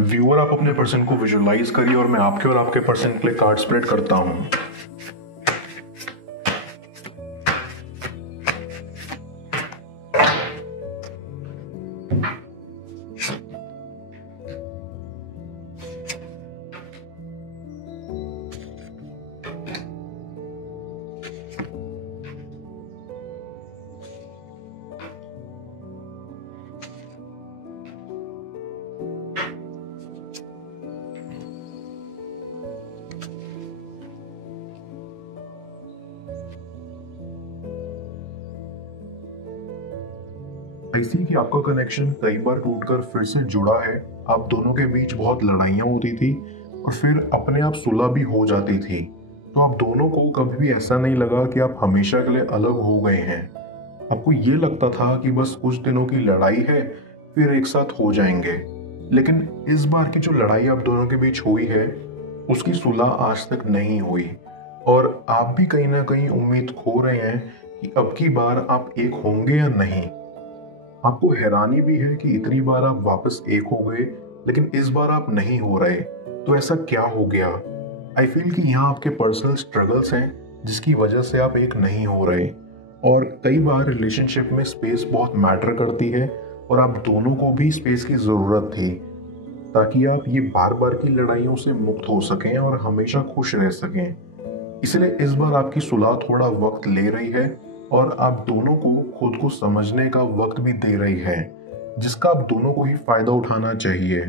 Viewer आप अपने person को विजुअलाइज करिए और मैं आपके और आपके पर्सन के लिए कार्ड स्प्रेड करता हूं। ऐसी कि आपका कनेक्शन कई बार टूटकर फिर से जुड़ा है। आप दोनों के बीच बहुत लड़ाइयाँ होती थी और फिर अपने आप सुलह भी हो जाती थी। तो आप दोनों को कभी भी ऐसा नहीं लगा कि आप हमेशा के लिए अलग हो गए हैं। आपको ये लगता था कि बस कुछ दिनों की लड़ाई है, फिर एक साथ हो जाएंगे। लेकिन इस बार की जो लड़ाई आप दोनों के बीच हुई है, उसकी सुलह आज तक नहीं हुई और आप भी कहीं ना कहीं उम्मीद खो रहे हैं कि अब की बार आप एक होंगे या नहीं। आपको हैरानी भी है कि इतनी बार आप वापस एक हो गए, लेकिन इस बार आप नहीं हो रहे। तो ऐसा क्या हो गया? आई फील कि यहाँ आपके पर्सनल स्ट्रगल्स हैं जिसकी वजह से आप एक नहीं हो रहे। और कई बार रिलेशनशिप में स्पेस बहुत मैटर करती है और आप दोनों को भी स्पेस की ज़रूरत थी ताकि आप ये बार बार की लड़ाइयों से मुक्त हो सकें और हमेशा खुश रह सकें। इसलिए इस बार आपकी सुलह थोड़ा वक्त ले रही है और आप दोनों को खुद को समझने का वक्त भी दे रही है, जिसका आप दोनों को ही फायदा उठाना चाहिए।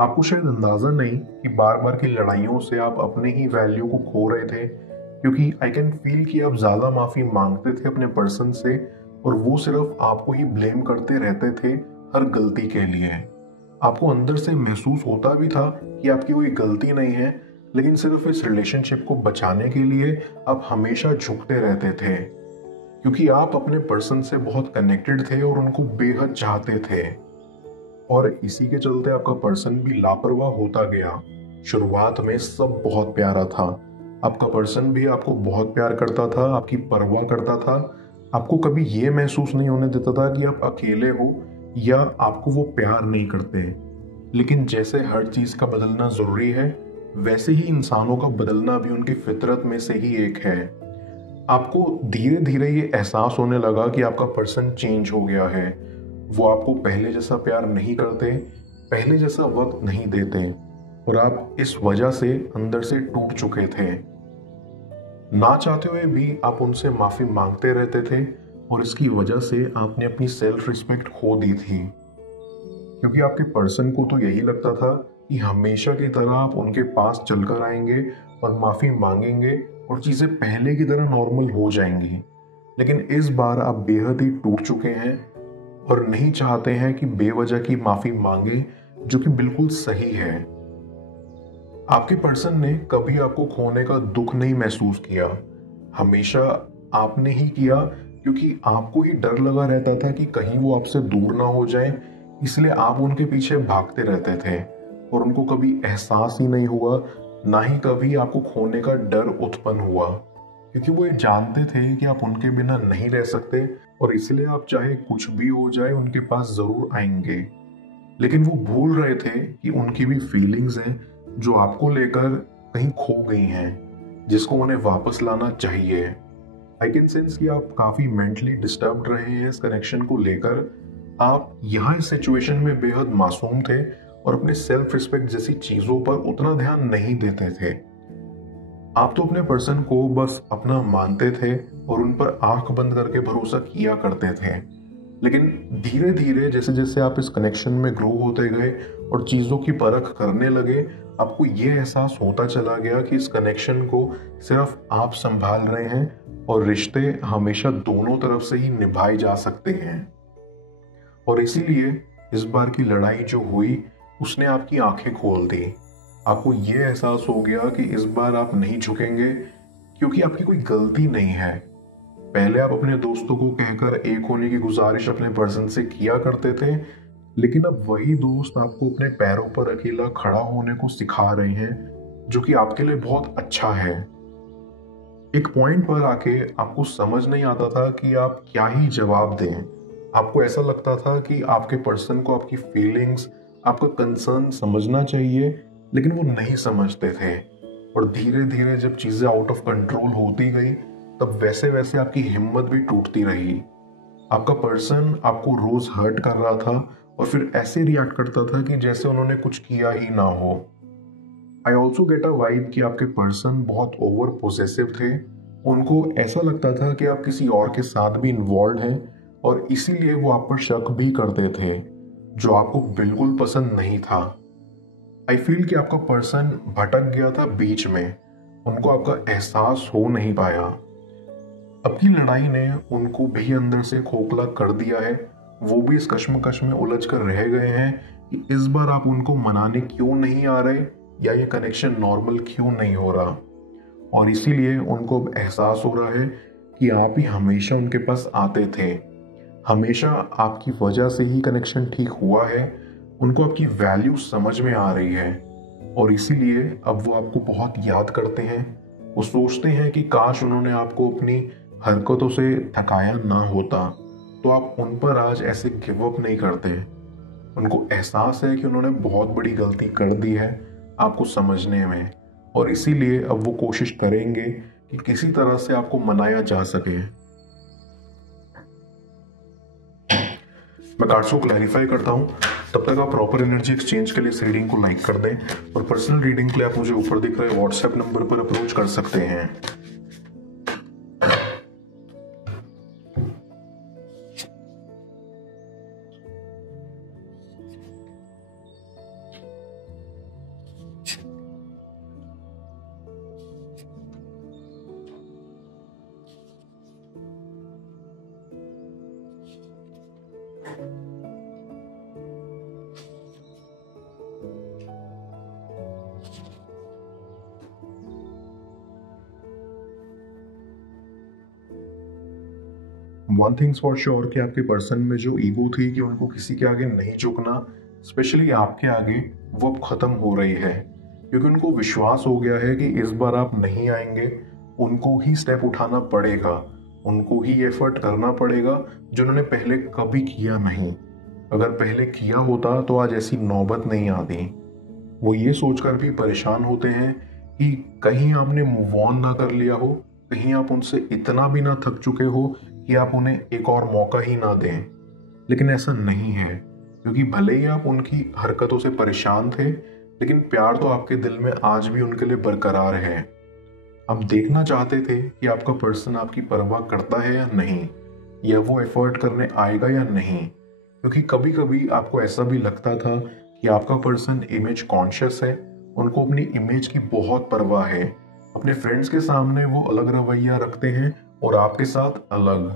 आपको शायद अंदाजा नहीं कि बार बार की लड़ाइयों से आप अपने ही वैल्यू को खो रहे थे, क्योंकि आई कैन फील कि आप ज्यादा माफी मांगते थे अपने पर्सन से और वो सिर्फ आपको ही ब्लेम करते रहते थे हर गलती के लिए। आपको अंदर से महसूस होता भी था कि आपकी कोई गलती नहीं है, लेकिन सिर्फ इस रिलेशनशिप को बचाने के लिए आप हमेशा झुकते रहते थे, क्योंकि आप अपने पर्सन से बहुत कनेक्टेड थे और उनको बेहद चाहते थे। और इसी के चलते आपका पर्सन भी लापरवाह होता गया। शुरुआत में सब बहुत प्यारा था, आपका पर्सन भी आपको बहुत प्यार करता था, आपकी परवाह करता था। आपको कभी ये महसूस नहीं होने देता था कि आप अकेले हो या आपको वो प्यार नहीं करते। लेकिन जैसे हर चीज का बदलना जरूरी है, वैसे ही इंसानों का बदलना भी उनकी फितरत में से ही एक है। आपको धीरे धीरे ये एहसास होने लगा कि आपका पर्सन चेंज हो गया है। वो आपको पहले जैसा प्यार नहीं करते, पहले जैसा वक्त नहीं देते और आप इस वजह से अंदर से टूट चुके थे। ना चाहते हुए भी आप उनसे माफी मांगते रहते थे और इसकी वजह से आपने अपनी सेल्फ रिस्पेक्ट खो दी थी, क्योंकि आपके पर्सन को तो यही लगता था कि हमेशा की तरह आप उनके पास चलकर आएंगे और माफी मांगेंगे और चीजें पहले की तरह नॉर्मल हो जाएंगी। लेकिन इस बार आप बेहद ही टूट चुके हैं और नहीं चाहते हैं कि बेवजह की माफी मांगे, जो कि बिल्कुल सही है। आपके पर्सन ने कभी आपको खोने का दुख नहीं महसूस किया, हमेशा आपने ही किया, क्योंकि आपको ही डर लगा रहता था कि कहीं वो आपसे दूर ना हो जाए, इसलिए आप उनके पीछे भागते रहते थे और उनको कभी एहसास ही नहीं हुआ, ना ही कभी आपको खोने का डर उत्पन्न हुआ, क्योंकि वो ये जानते थे कि आप उनके बिना नहीं रह सकते और इसलिए आप चाहे कुछ भी हो जाए उनके पास जरूर आएंगे। लेकिन वो भूल रहे थे कि उनकी भी फीलिंग्स हैं जो आपको लेकर कहीं खो गई हैं, जिसको उन्हें वापस लाना चाहिए। आई कैन सेंस कि आप काफी मेंटली डिस्टर्ब्ड रहे हैं इस कनेक्शन को लेकर। आप यहाँ इस सिचुएशन में बेहद मासूम थे और अपने सेल्फ रिस्पेक्ट जैसी चीजों पर उतना ध्यान नहीं देते थे। आप तो अपने पर्सन को बस अपना मानते थे और उन पर आंख बंद करके भरोसा किया करते थे। लेकिन धीरे धीरे जैसे जैसे आप इस कनेक्शन में ग्रो होते गए और चीजों की परख करने लगे, आपको ये एहसास होता चला गया कि इस कनेक्शन को सिर्फ आप संभाल रहे हैं और रिश्ते हमेशा दोनों तरफ से ही निभाए जा सकते हैं। और इसीलिए इस बार की लड़ाई जो हुई उसने आपकी आंखें खोल दी। आपको ये एहसास हो गया कि इस बार आप नहीं झुकेंगे, क्योंकि आपकी कोई गलती नहीं है। पहले आप अपने दोस्तों को कहकर एक होने की गुजारिश अपने पर्सन से किया करते थे, लेकिन अब वही दोस्त आपको अपने पैरों पर अकेला खड़ा होने को सिखा रहे हैं, जो कि आपके लिए बहुत अच्छा है। एक पॉइंट पर आके आपको समझ नहीं आता था कि आप क्या ही जवाब दें। आपको ऐसा लगता था कि आपके पर्सन को आपकी फीलिंग्स, आपका कंसर्न समझना चाहिए, लेकिन वो नहीं समझते थे। और धीरे धीरे जब चीजें आउट ऑफ कंट्रोल होती गई, तब वैसे वैसे आपकी हिम्मत भी टूटती रही। आपका पर्सन आपको रोज हर्ट कर रहा था और फिर ऐसे रिएक्ट करता था कि जैसे उन्होंने कुछ किया ही ना हो। I also get a vibe कि आपके पर्सन बहुत ओवर पोजेसिव थे। उनको ऐसा लगता था कि आप किसी और के साथ भी इन्वॉल्व हैं, और इसीलिए वो आप पर शक भी करते थे, जो आपको बिल्कुल पसंद नहीं था। आई फील कि आपका पर्सन भटक गया था बीच में, उनको आपका एहसास हो नहीं पाया। अपनी लड़ाई ने उनको भी अंदर से खोखला कर दिया है। वो भी इस कश्मकश में उलझ कर रह गए हैं कि इस बार आप उनको मनाने क्यों नहीं आ रहे, या ये कनेक्शन नॉर्मल क्यों नहीं हो रहा। और इसीलिए उनको अब एहसास हो रहा है कि आप ही हमेशा उनके पास आते थे, हमेशा आपकी वजह से ही कनेक्शन ठीक हुआ है। उनको आपकी वैल्यू समझ में आ रही है, और इसीलिए अब वो आपको बहुत याद करते हैं। वो सोचते हैं कि काश उन्होंने आपको अपनी हरकतों से थकाया ना होता, तो आप उन पर आज ऐसे गिव अप नहीं करते। उनको एहसास है कि उन्होंने बहुत बड़ी गलती कर दी है आपको समझने में, और इसीलिए अब वो कोशिश करेंगे कि किसी तरह से आपको मनाया जा सके। मैं कार्ड्स को क्लैरिफाई करता हूँ, तब तक आप प्रॉपर एनर्जी एक्सचेंज के लिए इस रीडिंग को लाइक कर दें, और पर्सनल रीडिंग के लिए आप मुझे ऊपर दिख रहे व्हाट्सएप नंबर पर अप्रोच कर सकते हैं। वन थिंग्स फॉर श्योर कि आपके पर्सन में जो ईगो थी कि उनको किसी के आगे नहीं झुकना, स्पेशली आपके आगे, वो अब खत्म हो रही है। क्योंकि उनको विश्वास हो गया है कि इस बार आप नहीं आएंगे, उनको ही स्टेप उठाना पड़ेगा, उनको ही एफर्ट करना पड़ेगा, जो उन्होंने पहले कभी किया नहीं। अगर पहले किया होता तो आज ऐसी नौबत नहीं आती। वो ये सोचकर भी परेशान होते हैं कि कहीं आपने मूव ऑन ना कर लिया हो, कहीं आप उनसे इतना भी ना थक चुके हो कि आप उन्हें एक और मौका ही ना दें। लेकिन ऐसा नहीं है, क्योंकि भले ही आप उनकी हरकतों से परेशान थे, लेकिन प्यार तो आपके दिल में आज भी उनके लिए बरकरार है। आप देखना चाहते थे कि आपका पर्सन आपकी परवाह करता है या नहीं, या वो एफर्ट करने आएगा या नहीं। क्योंकि कभी कभी आपको ऐसा भी लगता था कि आपका पर्सन इमेज कॉन्शियस है, उनको अपनी इमेज की बहुत परवाह है। अपने फ्रेंड्स के सामने वो अलग रवैया रखते हैं और आपके साथ अलग,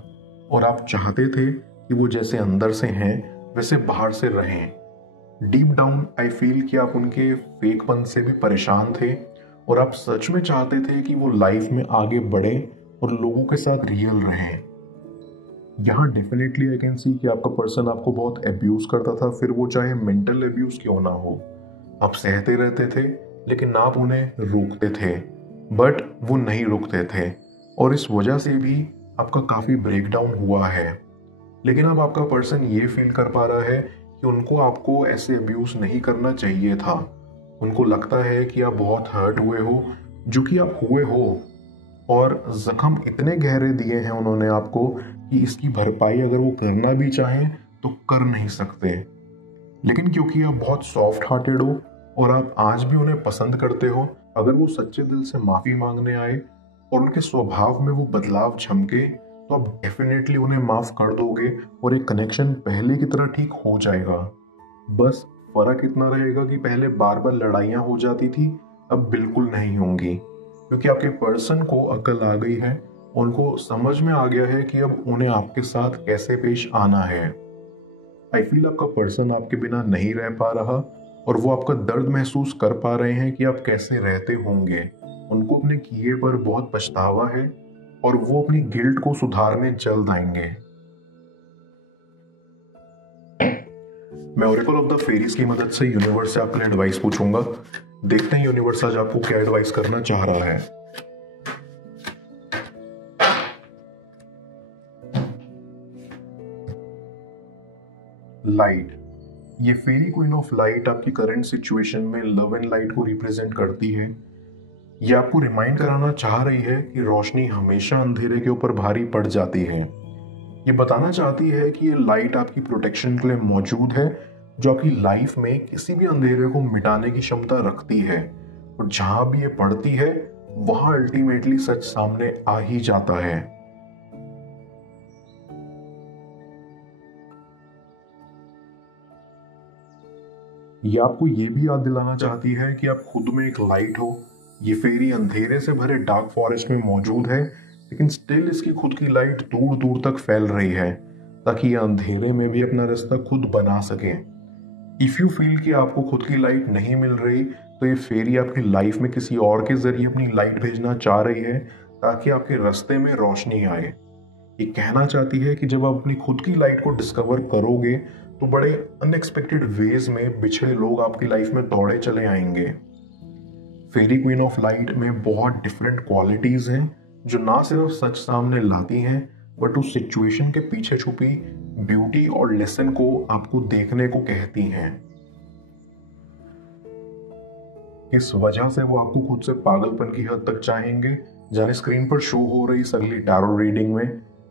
और आप चाहते थे कि वो जैसे अंदर से हैं वैसे बाहर से रहें। डीप डाउन आई फील कि आप उनके फेकपन से भी परेशान थे, और आप सच में चाहते थे कि वो लाइफ में आगे बढ़े और लोगों के साथ रियल रहें। यहाँ डेफिनेटली आई कैन सी कि आपका पर्सन आपको बहुत अब्यूज करता था, फिर वो चाहे मेंटल अब्यूज क्यों ना हो। आप सहते रहते थे, लेकिन आप उन्हें रोकते थे, बट वो नहीं रुकते थे, और इस वजह से भी आपका काफी ब्रेकडाउन हुआ है। लेकिन अब आपका पर्सन ये फील कर पा रहा है कि उनको आपको ऐसे अब्यूज नहीं करना चाहिए था। उनको लगता है कि आप बहुत हर्ट हुए हो, जो कि आप हुए हो, और जख्म इतने गहरे दिए हैं उन्होंने आपको कि इसकी भरपाई अगर वो करना भी चाहें तो कर नहीं सकते। लेकिन क्योंकि आप बहुत सॉफ्ट हार्टेड हो और आप आज भी उन्हें पसंद करते हो, अगर वो सच्चे दिल से माफी मांगने आए और उनके स्वभाव में वो बदलाव झमके, तो आप डेफिनेटली उन्हें माफ कर दोगे और एक कनेक्शन पहले की तरह ठीक हो जाएगा। बस फर्क इतना रहेगा कि पहले बार बार लड़ाइयां हो जाती थी, अब बिल्कुल नहीं होंगी, क्योंकि आपके पर्सन को अकल आ गई है। उनको समझ में आ गया है कि अब उन्हें आपके साथ कैसे पेश आना है। आई फील आपका पर्सन आपके बिना नहीं रह पा रहा, और वो आपका दर्द महसूस कर पा रहे हैं कि आप कैसे रहते होंगे। उनको अपने किए पर बहुत पछतावा है, और वो अपनी गिल्ट को सुधारने जल्द आएंगे। मैं ओरेकल ऑफ द फेरीज की मदद से यूनिवर्स से आपके लिए एडवाइस पूछूंगा। देखते हैं यूनिवर्स आज आपको क्या एडवाइस करना चाह रहा है। लाइट, ये फेरी क्वीन ऑफ लाइट आपकी करंट सिचुएशन में लव एंड लाइट को रिप्रेजेंट करती है। ये आपको रिमाइंड कराना चाह रही है कि रोशनी हमेशा अंधेरे के ऊपर भारी पड़ जाती है। ये बताना चाहती है कि ये लाइट आपकी प्रोटेक्शन के लिए मौजूद है, जो आपकी लाइफ में किसी भी अंधेरे को मिटाने की क्षमता रखती है। और जहां भी ये पड़ती है वहां अल्टीमेटली सच सामने आ ही जाता है। ये आपको ये भी याद दिलाना चाहती है कि आप खुद में एक लाइट हो। ये फेरी अंधेरे से भरे डार्क फॉरेस्ट में मौजूद है, लेकिन स्टिल इसकी खुद की लाइट दूर दूर तक फैल रही है, ताकि ये अंधेरे में भी अपना रास्ता खुद बना सके। इफ यू फील कि आपको खुद की लाइट नहीं मिल रही, तो ये फेरी आपकी लाइफ में किसी और के जरिए अपनी लाइट भेजना चाह रही है, ताकि आपके रास्ते में रोशनी आए। ये कहना चाहती है कि जब आप अपनी खुद की लाइट को डिस्कवर करोगे, तो बड़े अनएक्सपेक्टेड वेज में बिछड़े लोग आपकी लाइफ में दौड़े चले आएंगे। फेरी क्वीन ऑफ लाइट में बहुत डिफरेंट क्वालिटीज हैं, जो ना सिर्फ सच सामने लाती हैं, बट उस सिचुएशन के पीछे छुपी ब्यूटी और लेसन को आपको देखने को कहती हैं। इस वजह से वो आपको खुद से पागलपन की हद तक चाहेंगे। जाने स्क्रीन पर शो हो रही इस अगली टैरो रीडिंग में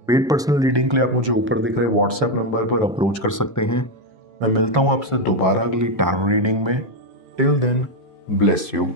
पेड पर्सनल रीडिंग के लिए आप मुझे ऊपर दिख रहे व्हाट्सएप नंबर पर अप्रोच कर सकते हैं। मैं मिलता हूं आपसे दोबारा अगली टैरो रीडिंग में। Till then, bless you.